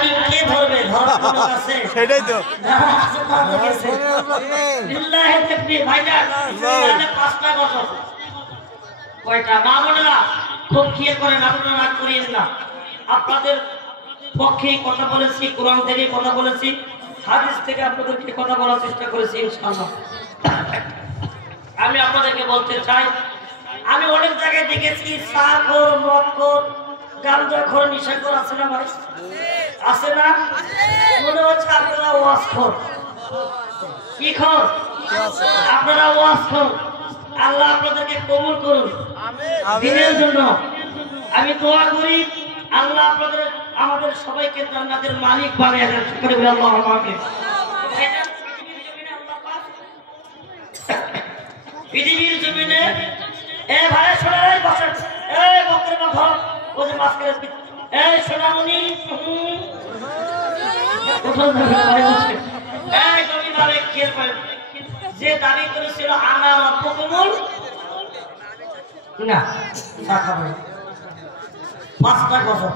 কি কে ধরবে ধরার কোনো আছে সেটাই তো বিল্লাহি তাকবীর ভাইজান তাহলে পাঁচটা গজল কয়টা মা বোনেরা খুব খেয়াল করেন আপনারা রাগ করিয়েন না আপনাদের পক্ষে কথা বলেছি কোরআন থেকে কথা বলেছি হাদিস থেকে আপনাদেরকে কথা বলার চেষ্টা করেছি ইনশাআল্লাহ আমি আপনাদেরকে বলতে চাই আমি অনেক জায়গায় দেখেছি সাগর মদখোর গাঞ্জাখোর নিশাখোর আছে না ভাই আছে না মনে হচ্ছে আপনারা ওয়াজখোর কি খোর আপনারা ওয়াজখোর আল্লাহ আপনাদেরকে কবুল করুন দিনের জন্য আমি দোয়া করি আল্লাহ আপনাদের আমাদের সবাইকে জান্নাতের মালিক বানিয়ে দেন শুকর করে আল্লাহ আমাকে পৃথিবীর জমিনে এ ভাই শোনা রে বসেন এই বকরে না ধর ওই যে মাছ করে এই সোনামণি এই জমি ভাবে খেয়াল করেন যে দাবি করেছিল আনা রব্বুকুমুল না টাকা ভাই পাঁচটা কথা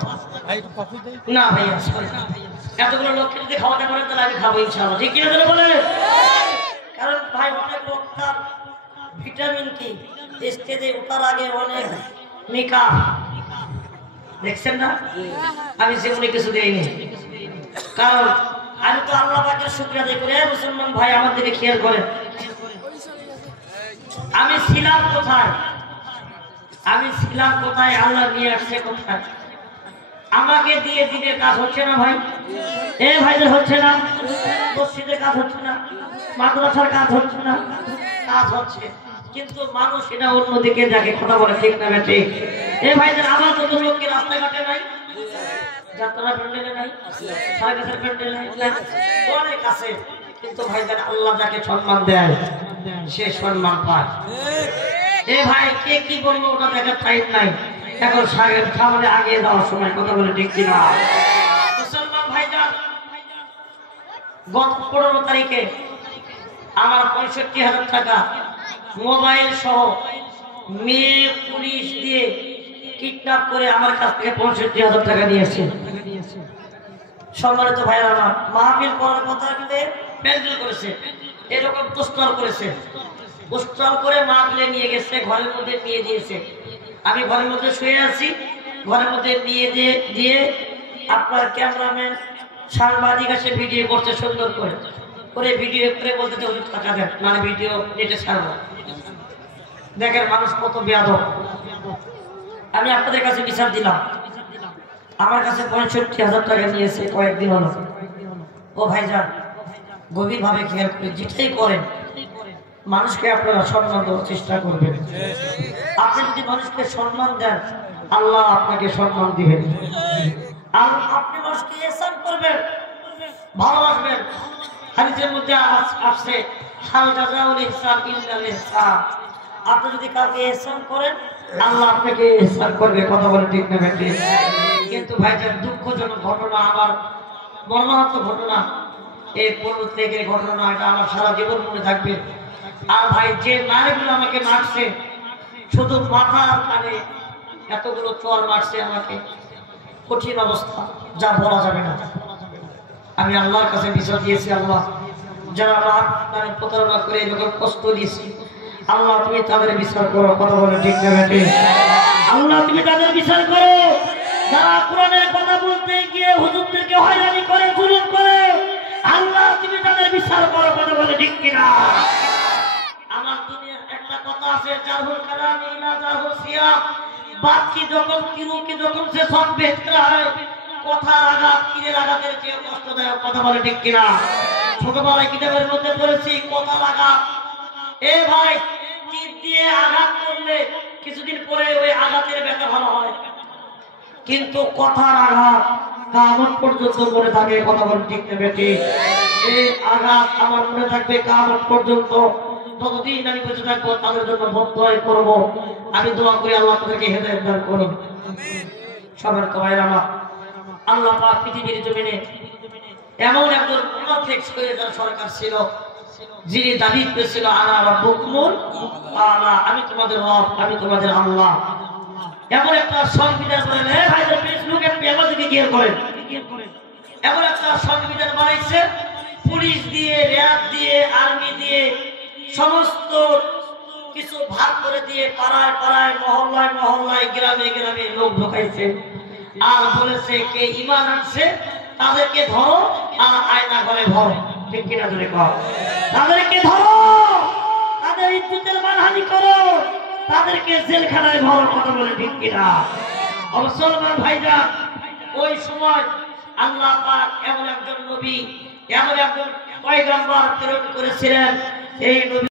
না ভাইয়া এতগুলো লোককে যদি খাওয়াতে পারেন তাহলে আমি খাবো ইনশাআল্লাহ ঠিক কিনা তাহলে বলে কারণ ভাই অনেক লোক তার ভিটামিন কি স্টেজে ওঠার আগে অনেক মেকা দেখছেন না আমি সেগুলো কিছু দেইনি কারণ আমি তো আল্লাহ পাকের শুকরিয়া আদায় করি মুসলমান ভাই আমার দিকে খেয়াল করেন আমি ছিলাম কোথায় আল্লাহ নিয়ে আসছে কোথায় আমাকে দিয়ে দিনের কাজ হচ্ছে না ভাই এ ভাইদের হচ্ছে না মসজিদের কাজ হচ্ছে না মাদ্রাসার কাজ হচ্ছে না কাজ হচ্ছে কিন্তু মানুষ এটা অন্যদিকে দেখে কথা বলে ঠিক না ঠিক এ ভাইদের আমার মতো লোককে রাস্তাঘাটে নাই যাত্রা প্যান্ডেলে নাই সার্কাসের প্যান্ডেলে নাই অনেক আছে কিন্তু ভাইদের আল্লাহ যাকে সম্মান দেয় সে সম্মান পায় এ ভাই কে কি বলবো ওটা দেখার টাইম নাই এখন সামনে আগে যাওয়ার সময় কথা বলে ঠিক কিনা মুসলমান ভাইজান গত 15 তারিখে আমার 65,000 টাকা মোবাইল সহ মেয়ে পুলিশ দিয়ে কিডন্যাপ করে আমার কাছ থেকে 65,000 টাকা নিয়েছে সম্মানিত ভাইরা আমার মাহফিল করার কথা বলে প্যান্ডেল করেছে এরকম পোস্টার করেছে পোস্টার করে মাহফিলে নিয়ে গেছে ঘরের মধ্যে নিয়ে দিয়েছে আমি ঘরের মধ্যে শুয়ে আছি ঘরের মধ্যে নিয়ে দিয়ে আপনার ক্যামেরাম্যান সাংবাদিক এসে ভিডিও করছে সুন্দর করে ভিডিও করে বলতে টাকা দেন মানে ভিডিও নেটে ছাড়বো দেখেন মানুষ কত বেয়াদব আমি আপনাদের কাছে বিচার দিলাম আমার কাছে 65,000 টাকা নিয়েছে কয়েকদিন হলো ও ভাইজান গভীরভাবে খেয়াল করে যেটাই করেন মানুষকে আপনারা সম্মান দেওয়ার চেষ্টা করবেন আপনি যদি মানুষকে সম্মান দেন আল্লাহ আপনাকে সম্মান দিবেন আর আপনি মানুষকে ইহসান করবেন ভালোবাসবেন হাদিসের মধ্যে আসছে হাল জাযাউল ইহসান ইল্লাল ইহসান আপনি যদি কাউকে ইহসান করেন আল্লাহ আপনাকে ইহসান করবে কথা বলে ঠিক না ঠিক কিন্তু ভাইজান দুঃখজনক ঘটনা আমার মর্মাহত ঘটনা এই 15 তারিখের ঘটনা এটা আমার সারা জীবন মনে থাকবে আর ভাই যে নারীগুলো আমাকে মারছে শুধু মাথা আর কানে এতগুলো চর মারছে আমাকে কঠিন অবস্থা যা বলা যাবে না আমি আল্লাহর কাছে বিচার দিয়েছি আল্লাহ যারা আমার নামে প্রতারণা করে এরকম কষ্ট দিয়েছি আল্লাহ তুমি তাদের বিচার করো কথা বলে ঠিক না ঠিক আল্লাহ তুমি তাদের বিচার করো যারা কোরআনের কথা বলতে গিয়ে হুজুরদেরকে হয়রানি করে জুলুম করে আল্লাহ তুমি তাদের বিচার করো কথা বলে ঠিক কিনা আমার দুনিয়ার একটা কথা আছে জাহুল কালামি না জাহুল সিয়াম বাকি যখন কিরুকে যখন সে সব বেহতর হয় কথা আঘাত কিরের আঘাতের চেয়ে কষ্টদায়ক কথা বলে ঠিক কিনা ছোটবেলায় কিতাবের মধ্যে পড়েছি কথা আঘাত এ ভাই তীর দিয়ে আঘাত করলে কিছুদিন পরে ওই আঘাতের ব্যথা ভালো হয় কিন্তু কথার আঘাত কিয়ামত পর্যন্ত মনে থাকে কথা বলে ঠিক না ঠিক এই আঘাত আমার মনে থাকবে কিয়ামত পর্যন্ত যতদিন আমি বেঁচে থাকবো তাদের জন্য বদদোয়া করব আমি দোয়া করি আল্লাহ তাদেরকে হেদায়েত দান করুন সবার ভাইরা আমার আল্লাহ পাক পৃথিবীর জমিনে এমন একজন মুনাফিক শয়তান সরকার ছিল যিনি দাবি করেছিল আনা রাব্বুকুমুল আলা আমি তোমাদের রব আমি তোমাদের আল্লাহ এমন একটা সংবিধান বলেন হে ভাইদের ফেসবুকে পেজে গিয়ে করেন এমন একটা সংবিধান বানাইছে, পুলিশ দিয়ে, র্যাব দিয়ে, আর্মি দিয়ে সমস্ত কিছু ভাগ করে দিয়ে পাড়ায় পাড়ায়, মহল্লায় মহল্লায়, গ্রামে গ্রামে লোক ঢোকাইছে। আর বলেছে কে ঈমান আনছে তাদেরকে ধরো আর আয়না ঘরে ভরো। ঠিক কিনা ধরে কর, তাদেরকে ধরো, তাদের ইজ্জতের মানহানি করো, তাদেরকে জেলখানায় ভরো। কথা বলে ঠিক কিনা? মুসলমান ভাইরা, ওই সময় আল্লাহ পাক এমন একজন নবী, এমন একজন পয়গম্বর প্রেরণ করেছিলেন। এই নবী